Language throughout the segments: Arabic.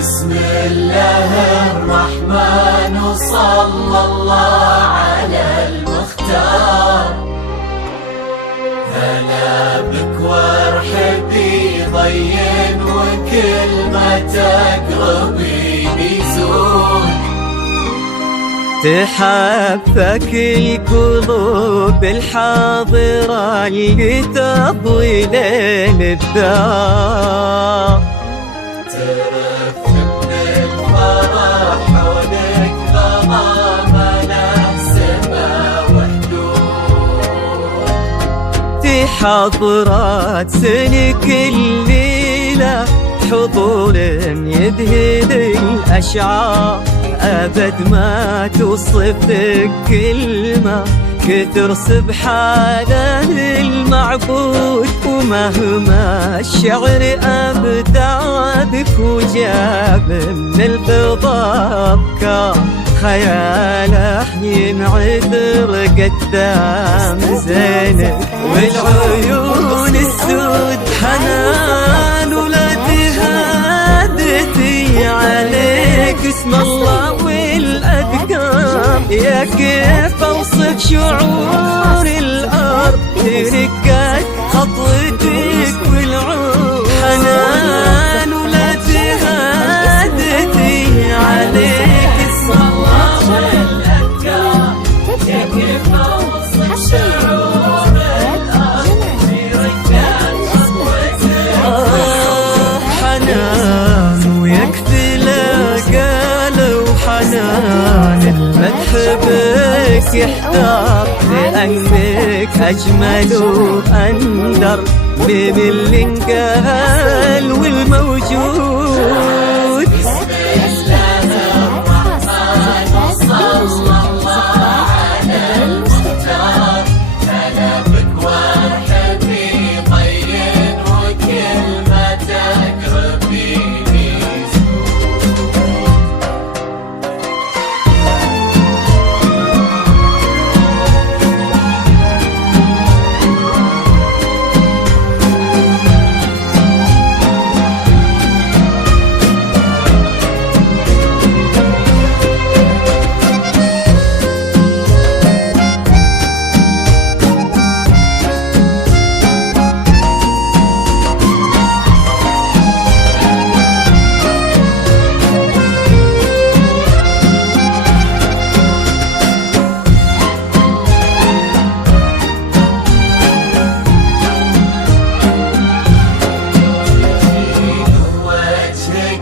بسم الله الرحمن وصلى الله على المختار. هلا بك وارحبي ضين وكل ما تقربي بيزون. تحبك القلوب الحاضرة اللي تضوي ليل الدار. ترف من الفرح حولك ضمامنا سما وحدود. تحضرات سلك الليلة حضور يذهل الأشعار. أبد ما توصفك كلمة كثر سبحانه المعبود. ومهما الشعر أبدع بك وجاب من الفضاء أفكار، خياله ينعذر قدام زينك. والعيون السود حنان ولا تهادتي عليك اسم الله والأذكار. يا كيف أوصف شعور الأرض تركت خطوتك والعود. حنان ولا تهادتي عليك اسم الله والأذكار. يا كيف أوصف شعور الأرض تركت خطوتك والعود. حنان ويكفي قالوا حنان المدح بك يحتار. لأنك أجمل وأندر من اللي انقال والموجود. بسم الله الرحمن وصلى الله على المختار. هلا بك وارحبي ضين وكل ما تقربي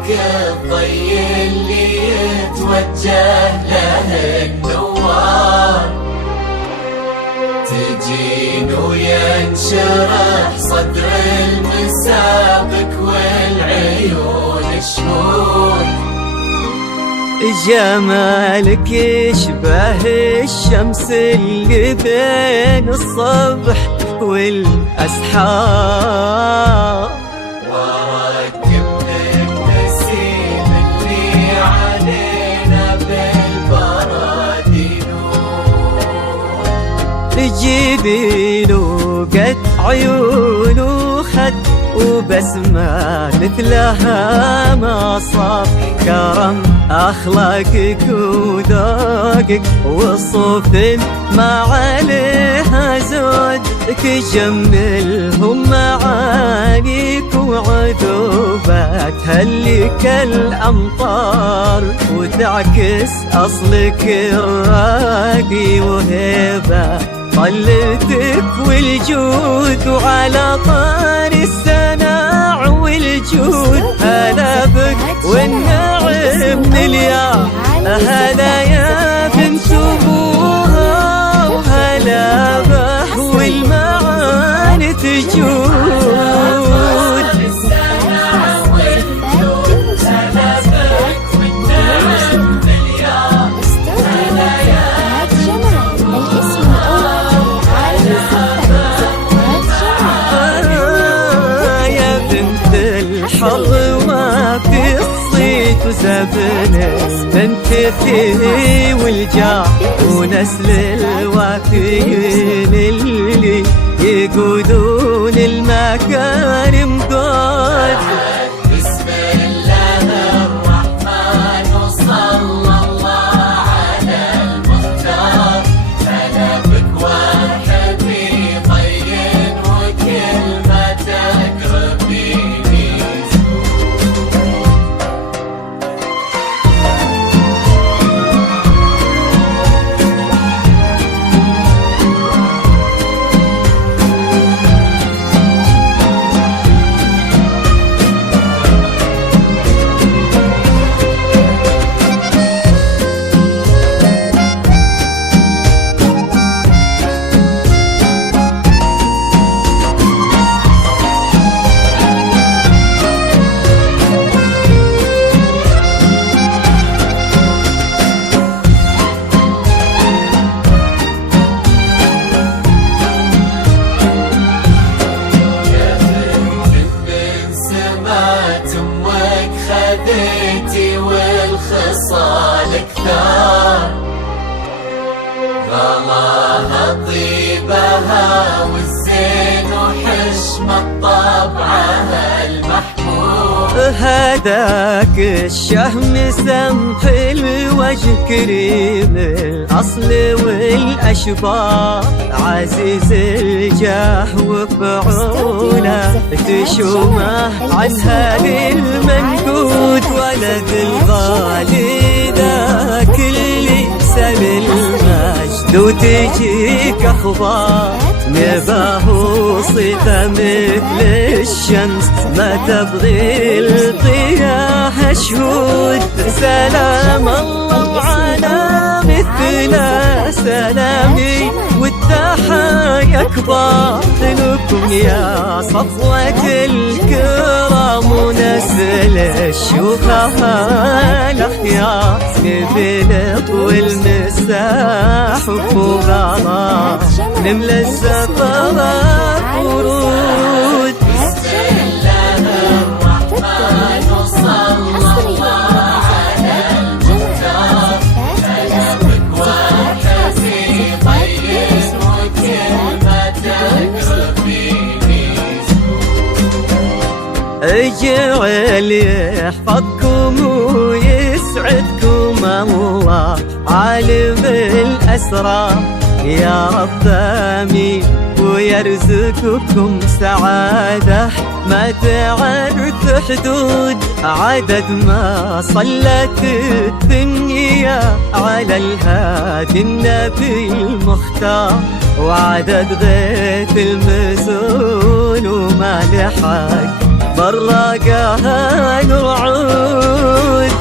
الضي اللي يتوجه له النوار. تجين وينشرح صدر المسابك والعيون الشهود. جمالك يشبه الشمس اللي بين الصبح والأسحار. جبين وقد عيون وخد وبسمة مثلها ما صار، كرم أخلاقك وذوقك وصوف ما عليها زود، تجملهم معانيك وعذوباتها اللي كالأمطار، وتعكس أصلك الراقي وهبة طلتك والجود، وعلى طار السناع والجود هلا بك والنعم مليار، هلا يا بنت ابوها وهلا به والمعاني تجود. الحظ وفي الصيت وزبنس بنت فيه والجاه، ونسل الوافيين اللي يقودون المكارم قد. بسم الله الرحمن وصلى الله على المختار، هلا بك وارحبي طين وكلمتك ربي. خذيتي والخصال كثار، غلاها طيبها والزين وحشمة طبعها المحبوب، هداك الشهم سمح الوجه كريم الأصل والأشبار، عزيز الجاه وفعوله تشومه عنها للمنقود، ولد الغالي ذاك اللي سل المجد وتجيك أخبار، نباه صفة مثل الشمس ما تبغي الضياء شهود، سلام الله على مثل سلامي والتحايا كبار لكم يا صفوة الكرام ونسل الشفهاء الأخيار، نبلط والمساح وفوغارا نملى السفرات ورود. بسم الله الرحمن وصلى الله على المختار، هلا بك وارحبي طين وكلمتك ربي. اجعل يحفظكم ويسعدكم الله عالم الأسرار، يا رب آمين ويرزقكم سعادة ما تعرف حدود، عدد ما صلت الدنيا على الهادي النبي المختار، وعدد غيث المزون وما لحق براقها نرعود.